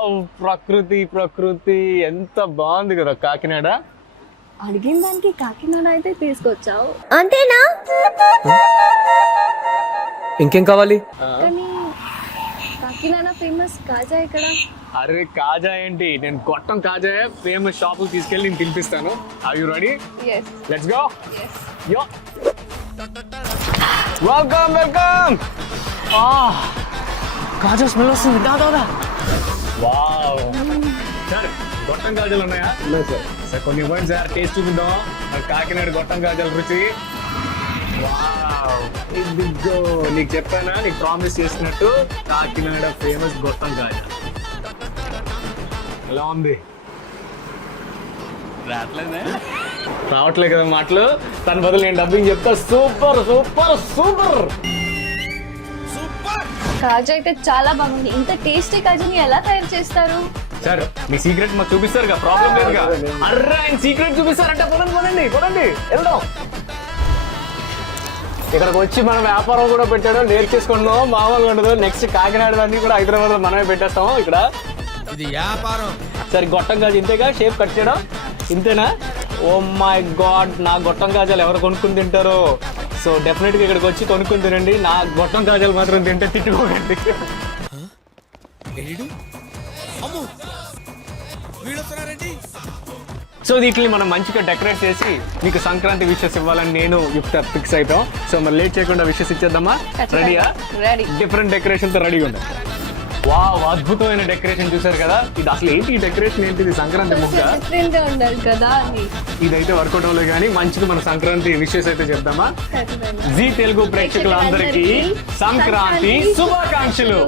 Wow, ప్రకృతి ప్రకృతి ఎంత బాగుంది కదా కాకినాడ. అడిగిన దానికి కాకినాడ అయితే తీసుకొచ్చావు అంతేనా? ఇంకేం కావాలి? కానీ కాకినాడ ఫేమస్ కాజా ఇక్కడ. అరే కాజా ఏంటి, నేను గొట్టం కాజా ఫేమస్ షాప్ తీసుకెళ్ళి నేను తినిపిస్తాను. Are you ready? Yes. Let's go. Yes. Yo, welcome welcome. Kaja smell వస్తుంది. దా దా దా. వావ్, సార్ గొట్టం కాజాలు ఉన్నాయా? సార్ కొన్ని ఇవ్వండి సార్, టేస్ట్ చూపిద్దాం. మరి కాకినాడ గొట్టం కాజాల రుచి. వావ్, ఇదిగో నీకు చెప్పానా, నీకు ప్రామిస్ చేసినట్టు కాకినాడ ఫేమస్ గొట్టం కాజా. ఎలా ఉంది? రావట్లేదు కదా మాటలు. తన బదులు నేను డబ్బింగ్ చెప్తా. Super super super. కాజా అయితే చాలా బాగుంది. ఇంత టేస్టీ కాజాని ఎలా తయారు చేస్తారు? సార్ మీ సీక్రెట్ మాకు చూపిస్తారు కదా, ప్రాబ్లం లేదుగా. అర్రా ఆయన సీక్రెట్ చూపిస్తారంటే పదండి పదండి పదండి వెళ్దాం. ఇక్కడికి వచ్చి మనం వ్యాపారం కూడా పెట్టాడు, నేర్చేసుకున్నాం. మామూలుగా ఉండదు. నెక్స్ట్ కాకినాడ అన్ని కూడా హైదరాబాద్ లో మనమే పెట్టేస్తాము. ఇక్కడ ఇది వ్యాపారం. సరే గొట్టం గాజు ఇంతేగా షేప్ కట్ చేయడం, ఇంతేనా? ఓ మై గాడ్, నా గొట్టం కాజాలు ఎవరు కొనుక్కుని తింటారు? సో డెఫినెట్ గా ఇక్కడికి వచ్చి కొనుక్కుని తినండి. నా గొట్టం కాజాలు మాత్రం తింటే తిట్టుకోకండి. సో వీటిని మనం మంచిగా డెకరేట్ చేసి మీకు సంక్రాంతి విషెస్ ఇవ్వాలని నేను ఫిక్స్ అయిపోయాం. సో మరి లేట్ చేయకుండా విషెస్ ఇచ్చేద్దామా? రెడీయా? రెడీ. డిఫరెంట్ డెకరేషన్ తో రెడీగా ఉండాలి. వావ్, అద్భుతమైన డెకరేషన్ చూసారు కదా. ఇది అసలు ఏంటి డెకరేషన్ ఏంటిది? సంక్రాంతి ముగ్గ. డిఫరెంట్ గా ఉండాలి కదా అని. ఇదైతే వర్కౌట్ అవ్వలేదు కానీ మంచిగా మన సంక్రాంతి విషెస్ అయితే చెప్దామా? జీ తెలుగు ప్రేక్షకులందరికీ సంక్రాంతి శుభాకాంక్షలు.